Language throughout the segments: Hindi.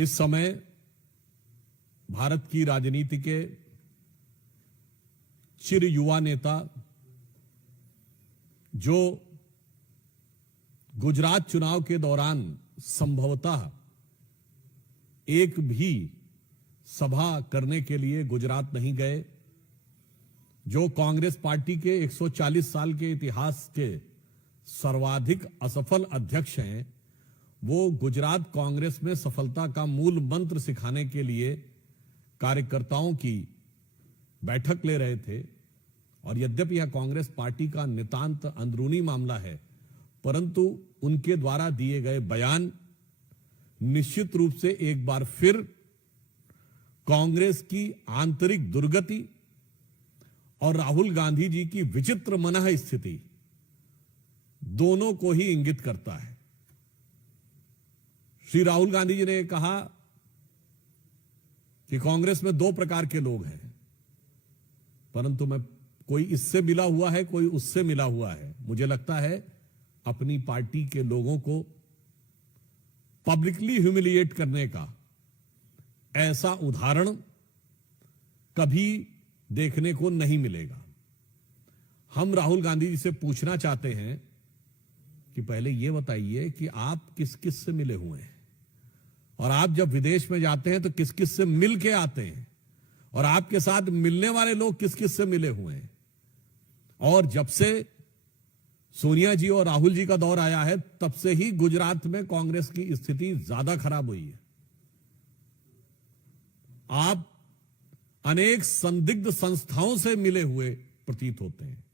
इस समय भारत की राजनीति के चिर युवा नेता जो गुजरात चुनाव के दौरान संभवतः एक भी सभा करने के लिए गुजरात नहीं गए, जो कांग्रेस पार्टी के 140 साल के इतिहास के सर्वाधिक असफल अध्यक्ष हैं, वो गुजरात कांग्रेस में सफलता का मूल मंत्र सिखाने के लिए कार्यकर्ताओं की बैठक ले रहे थे। और यद्यपि यह कांग्रेस पार्टी का नितांत अंदरूनी मामला है, परंतु उनके द्वारा दिए गए बयान निश्चित रूप से एक बार फिर कांग्रेस की आंतरिक दुर्गति और राहुल गांधी जी की विचित्र मनः स्थिति दोनों को ही इंगित करता है। श्री राहुल गांधी जी ने कहा कि कांग्रेस में दो प्रकार के लोग हैं, परंतु मैं कोई इससे मिला हुआ है, कोई उससे मिला हुआ है। मुझे लगता है अपनी पार्टी के लोगों को पब्लिकली ह्यूमिलिएट करने का ऐसा उदाहरण कभी देखने को नहीं मिलेगा। हम राहुल गांधी जी से पूछना चाहते हैं कि पहले यह बताइए कि आप किस किस से मिले हुए हैं, और आप जब विदेश में जाते हैं तो किस किस से मिल के आते हैं, और आपके साथ मिलने वाले लोग किस किस से मिले हुए हैं। और जब से सोनिया जी और राहुल जी का दौर आया है, तब से ही गुजरात में कांग्रेस की स्थिति ज्यादा खराब हुई है। आप अनेक संदिग्ध संस्थाओं से मिले हुए प्रतीत होते हैं।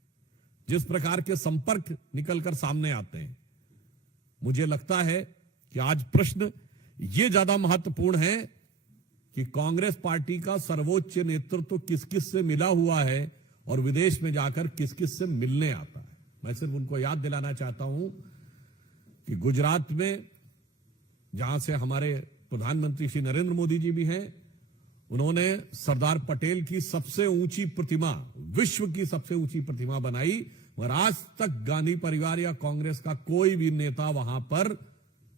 जिस प्रकार के संपर्क निकलकर सामने आते हैं, मुझे लगता है कि आज प्रश्न यह ज्यादा महत्वपूर्ण है कि कांग्रेस पार्टी का सर्वोच्च नेतृत्व किस किस से मिला हुआ है और विदेश में जाकर किस किस से मिलने आता है। मैं सिर्फ उनको याद दिलाना चाहता हूं कि गुजरात में जहां से हमारे प्रधानमंत्री श्री नरेंद्र मोदी जी भी हैं, उन्होंने सरदार पटेल की सबसे ऊंची प्रतिमा, विश्व की सबसे ऊंची प्रतिमा बनाई, मगर आज तक गांधी परिवार या कांग्रेस का कोई भी नेता वहां पर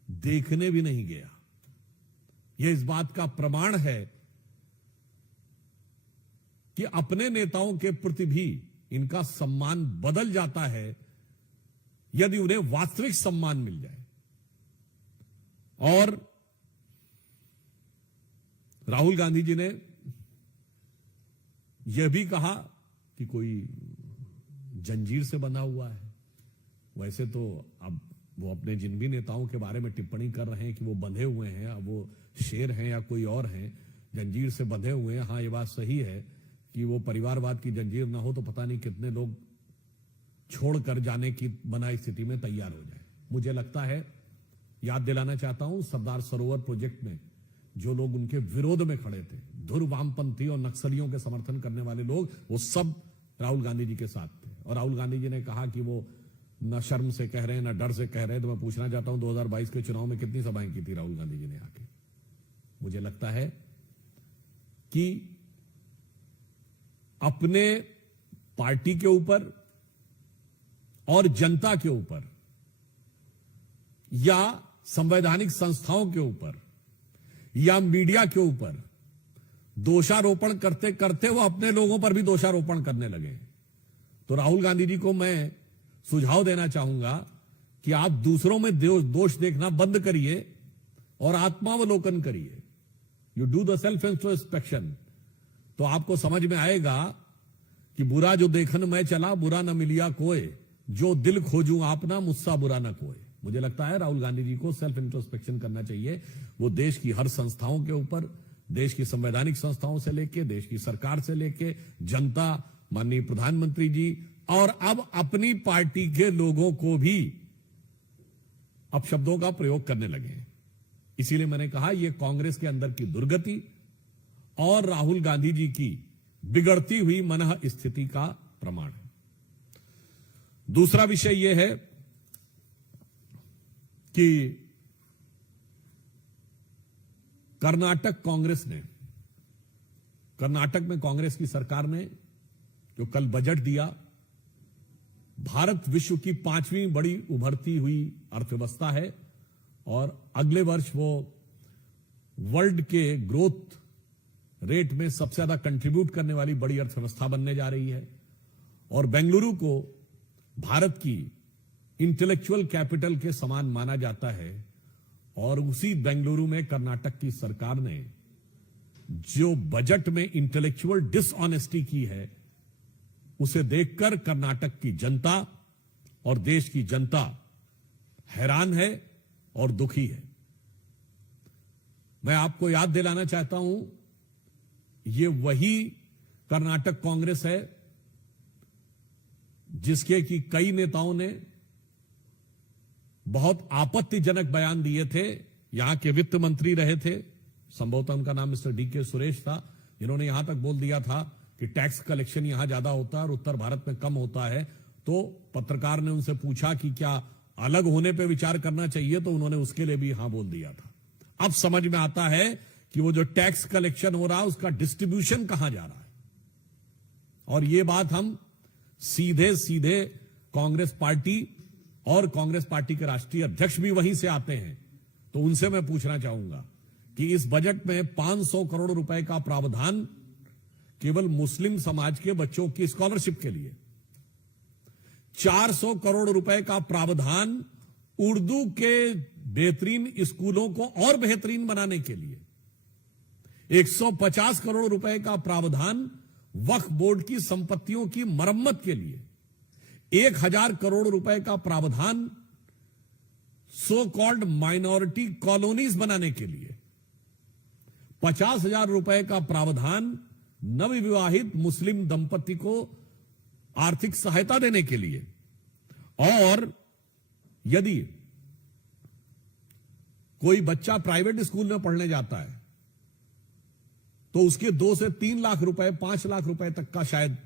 देखने भी नहीं गया। यह इस बात का प्रमाण है कि अपने नेताओं के प्रति भी इनका सम्मान बदल जाता है यदि उन्हें वास्तविक सम्मान मिल जाए। और राहुल गांधी जी ने यह भी कहा कि कोई जंजीर से बंधा हुआ है। वैसे तो अब वो अपने जिन भी नेताओं के बारे में टिप्पणी कर रहे हैं कि वो बंधे हुए हैं, अब वो शेर हैं या कोई और हैं, जंजीर से बंधे हुए हैं। हाँ, ये बात सही है कि वो परिवारवाद की जंजीर ना हो तो पता नहीं कितने लोग छोड़कर जाने की बना स्थिति में तैयार हो जाए। मुझे लगता है, याद दिलाना चाहता हूं, सरदार सरोवर प्रोजेक्ट में जो लोग उनके विरोध में खड़े थे, धुर वामपंथी और नक्सलियों के समर्थन करने वाले लोग, वो सब राहुल गांधी जी के साथ थे। और राहुल गांधी जी ने कहा कि वो न शर्म से कह रहे हैं, न डर से कह रहे हैं। तो मैं पूछना चाहता हूं, 2022 के चुनाव में कितनी सभाएं की थी राहुल गांधी जी ने आके? मुझे लगता है कि अपने पार्टी के ऊपर और जनता के ऊपर या संवैधानिक संस्थाओं के ऊपर या मीडिया के ऊपर दोषारोपण करते करते वो अपने लोगों पर भी दोषारोपण करने लगे। तो राहुल गांधी जी को मैं सुझाव देना चाहूंगा कि आप दूसरों में दोष देखना बंद करिए और आत्मावलोकन करिए। You do the self introspection, तो आपको समझ में आएगा कि बुरा जो देखन मैं चला, बुरा न मिलिया कोई, जो दिल खोजूं आपना, मुझसा बुरा न कोई। मुझे लगता है राहुल गांधी जी को सेल्फ इंट्रोस्पेक्शन करना चाहिए। वो देश की हर संस्थाओं के ऊपर, देश की संवैधानिक संस्थाओं से लेके, देश की सरकार से लेके, जनता, माननीय प्रधानमंत्री जी और अब अपनी पार्टी के लोगों को भी अपशब्दों का प्रयोग करने लगे। इसीलिए मैंने कहा यह कांग्रेस के अंदर की दुर्गति और राहुल गांधी जी की बिगड़ती हुई मनः स्थिति का प्रमाण है। दूसरा विषय यह है कि कर्नाटक में कांग्रेस की सरकार ने जो कल बजट दिया, भारत विश्व की 5वीं बड़ी उभरती हुई अर्थव्यवस्था है और अगले वर्ष वो वर्ल्ड के ग्रोथ रेट में सबसे ज्यादा कंट्रीब्यूट करने वाली बड़ी अर्थव्यवस्था बनने जा रही है और बेंगलुरु को भारत की इंटेलेक्चुअल कैपिटल के समान माना जाता है। और उसी बेंगलुरु में कर्नाटक की सरकार ने जो बजट में इंटेलेक्चुअल डिसऑनेस्टी की है, उसे देखकर कर्नाटक की जनता और देश की जनता हैरान है और दुखी है। मैं आपको याद दिलाना चाहता हूं, ये वही कर्नाटक कांग्रेस है जिसके कि कई नेताओं ने बहुत आपत्तिजनक बयान दिए थे। यहां के वित्त मंत्री रहे थे, संभवतः उनका नाम मिस्टर डीके सुरेश था, जिन्होंने यहां तक बोल दिया था कि टैक्स कलेक्शन यहां ज्यादा होता है और उत्तर भारत में कम होता है। तो पत्रकार ने उनसे पूछा कि क्या अलग होने पर विचार करना चाहिए, तो उन्होंने उसके लिए भी हां बोल दिया था। अब समझ में आता है कि वो जो टैक्स कलेक्शन हो रहा है उसका डिस्ट्रीब्यूशन कहां जा रहा है। और ये बात हम सीधे सीधे कांग्रेस पार्टी और कांग्रेस पार्टी के राष्ट्रीय अध्यक्ष भी वहीं से आते हैं, तो उनसे मैं पूछना चाहूंगा कि इस बजट में 500 करोड़ रुपए का प्रावधान केवल मुस्लिम समाज के बच्चों की स्कॉलरशिप के लिए, 400 करोड़ रुपए का प्रावधान उर्दू के बेहतरीन स्कूलों को और बेहतरीन बनाने के लिए, 150 करोड़ रुपए का प्रावधान वक्फ बोर्ड की संपत्तियों की मरम्मत के लिए, 1000 करोड़ रुपए का प्रावधान सो कॉल्ड माइनॉरिटी कॉलोनीज बनाने के लिए, 50,000 रुपए का प्रावधान नवविवाहित मुस्लिम दंपति को आर्थिक सहायता देने के लिए। और यदि कोई बच्चा प्राइवेट स्कूल में पढ़ने जाता है तो उसके 2 से 3 लाख रुपए, 5 लाख रुपए तक का शायद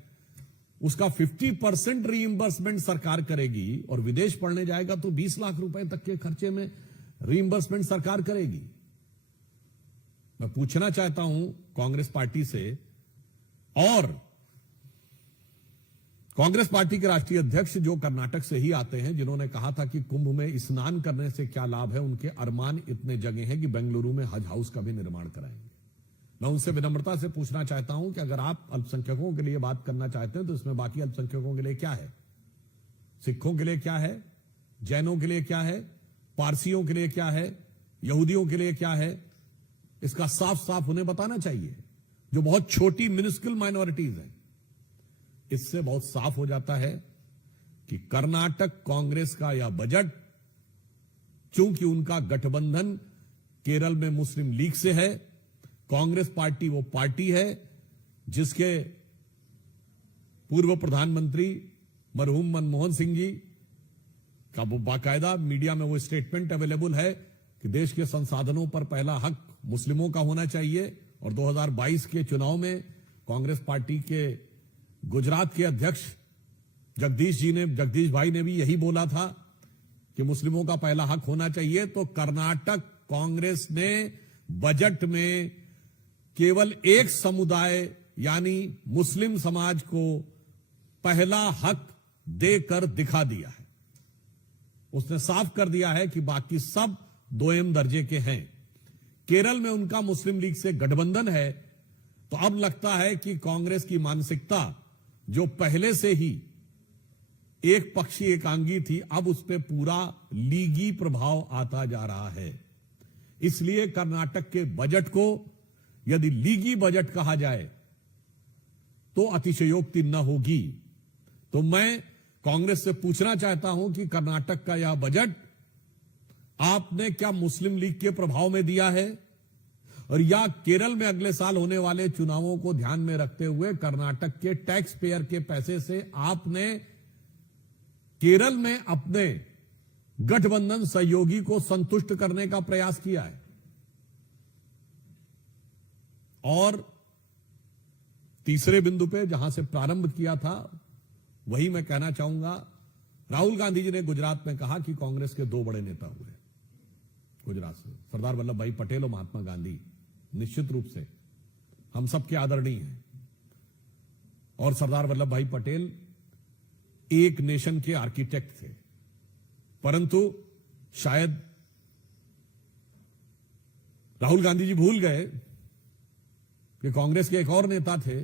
उसका 50% रीइंबर्समेंट सरकार करेगी, और विदेश पढ़ने जाएगा तो 20 लाख रुपए तक के खर्चे में रीइंबर्समेंट सरकार करेगी। मैं पूछना चाहता हूं कांग्रेस पार्टी से, और कांग्रेस पार्टी के राष्ट्रीय अध्यक्ष जो कर्नाटक से ही आते हैं, जिन्होंने कहा था कि कुंभ में स्नान करने से क्या लाभ है, उनके अरमान इतने जगह हैं कि बेंगलुरु में हज हाउस का भी निर्माण कराएंगे। मैं उनसे विनम्रता से पूछना चाहता हूं कि अगर आप अल्पसंख्यकों के लिए बात करना चाहते हैं तो इसमें बाकी अल्पसंख्यकों के लिए क्या है, सिखों के लिए क्या है, जैनों के लिए क्या है, पारसियों के लिए क्या है, यहूदियों के लिए क्या है, इसका साफ साफ उन्हें बताना चाहिए, जो बहुत छोटी मिनिस्क्यूल माइनॉरिटीज हैं। इससे बहुत साफ हो जाता है कि कर्नाटक कांग्रेस का यह बजट, चूंकि उनका गठबंधन केरल में मुस्लिम लीग से है, कांग्रेस पार्टी वो पार्टी है जिसके पूर्व प्रधानमंत्री मरहूम मनमोहन सिंह जी का वो बाकायदा मीडिया में वो स्टेटमेंट अवेलेबल है कि देश के संसाधनों पर पहला हक मुस्लिमों का होना चाहिए। और 2022 के चुनाव में कांग्रेस पार्टी के गुजरात के अध्यक्ष जगदीश भाई ने भी यही बोला था कि मुस्लिमों का पहला हक होना चाहिए। तो कर्नाटक कांग्रेस ने बजट में केवल एक समुदाय यानी मुस्लिम समाज को पहला हक देकर दिखा दिया है। उसने साफ कर दिया है कि बाकी सब दोयम दर्जे के हैं। केरल में उनका मुस्लिम लीग से गठबंधन है, तो अब लगता है कि कांग्रेस की मानसिकता जो पहले से ही एक पक्षी एकांगी थी, अब उस पर पूरा लीगी प्रभाव आता जा रहा है। इसलिए कर्नाटक के बजट को यदि लीगी बजट कहा जाए तो अतिशयोक्ति न होगी। तो मैं कांग्रेस से पूछना चाहता हूं कि कर्नाटक का यह बजट आपने क्या मुस्लिम लीग के प्रभाव में दिया है, और या केरल में अगले साल होने वाले चुनावों को ध्यान में रखते हुए कर्नाटक के टैक्स पेयर के पैसे से आपने केरल में अपने गठबंधन सहयोगी को संतुष्ट करने का प्रयास किया है। और तीसरे बिंदु पे जहां से प्रारंभ किया था वही मैं कहना चाहूंगा, राहुल गांधी जी ने गुजरात में कहा कि कांग्रेस के 2 बड़े नेता हुए गुजरात से, सरदार वल्लभ भाई पटेल और महात्मा गांधी। निश्चित रूप से हम सबके आदरणीय हैं, और सरदार वल्लभ भाई पटेल एक नेशन के आर्किटेक्ट थे, परंतु शायद राहुल गांधी जी भूल गए कि कांग्रेस के एक और नेता थे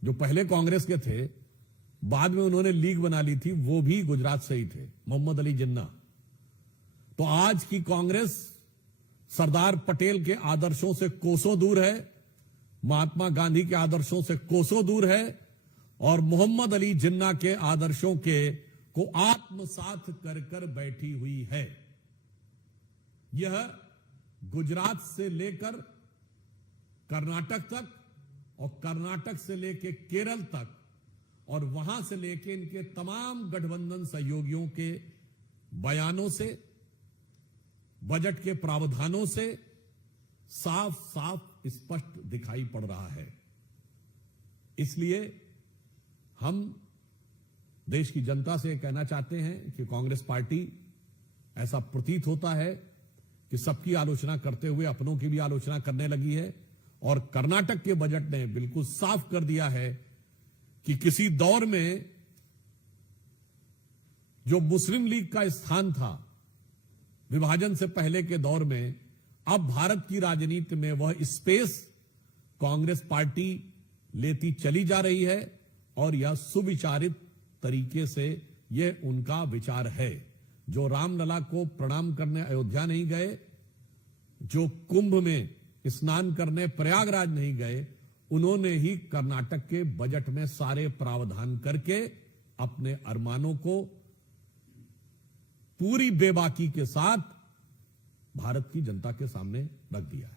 जो पहले कांग्रेस के थे, बाद में उन्होंने लीग बना ली थी, वो भी गुजरात से ही थे, मोहम्मद अली जिन्ना। तो आज की कांग्रेस सरदार पटेल के आदर्शों से कोसों दूर है, महात्मा गांधी के आदर्शों से कोसों दूर है, और मोहम्मद अली जिन्ना के आदर्शों के को आत्मसात कर कर बैठी हुई है। यह गुजरात से लेकर कर्नाटक तक और कर्नाटक से लेकर केरल तक और वहां से लेकर इनके तमाम गठबंधन सहयोगियों के बयानों से, बजट के प्रावधानों से साफ साफ स्पष्ट दिखाई पड़ रहा है। इसलिए हम देश की जनता से कहना चाहते हैं कि कांग्रेस पार्टी, ऐसा प्रतीत होता है कि सबकी आलोचना करते हुए अपनों की भी आलोचना करने लगी है, और कर्नाटक के बजट ने बिल्कुल साफ कर दिया है कि किसी दौर में जो मुस्लिम लीग का स्थान था विभाजन से पहले के दौर में, अब भारत की राजनीति में वह स्पेस कांग्रेस पार्टी लेती चली जा रही है, और यह सुविचारित तरीके से यह उनका विचार है। जो रामलला को प्रणाम करने अयोध्या नहीं गए, जो कुंभ में स्नान करने प्रयागराज नहीं गए, उन्होंने ही कर्नाटक के बजट में सारे प्रावधान करके अपने अरमानों को पूरी बेबाकी के साथ भारत की जनता के सामने रख दिया है।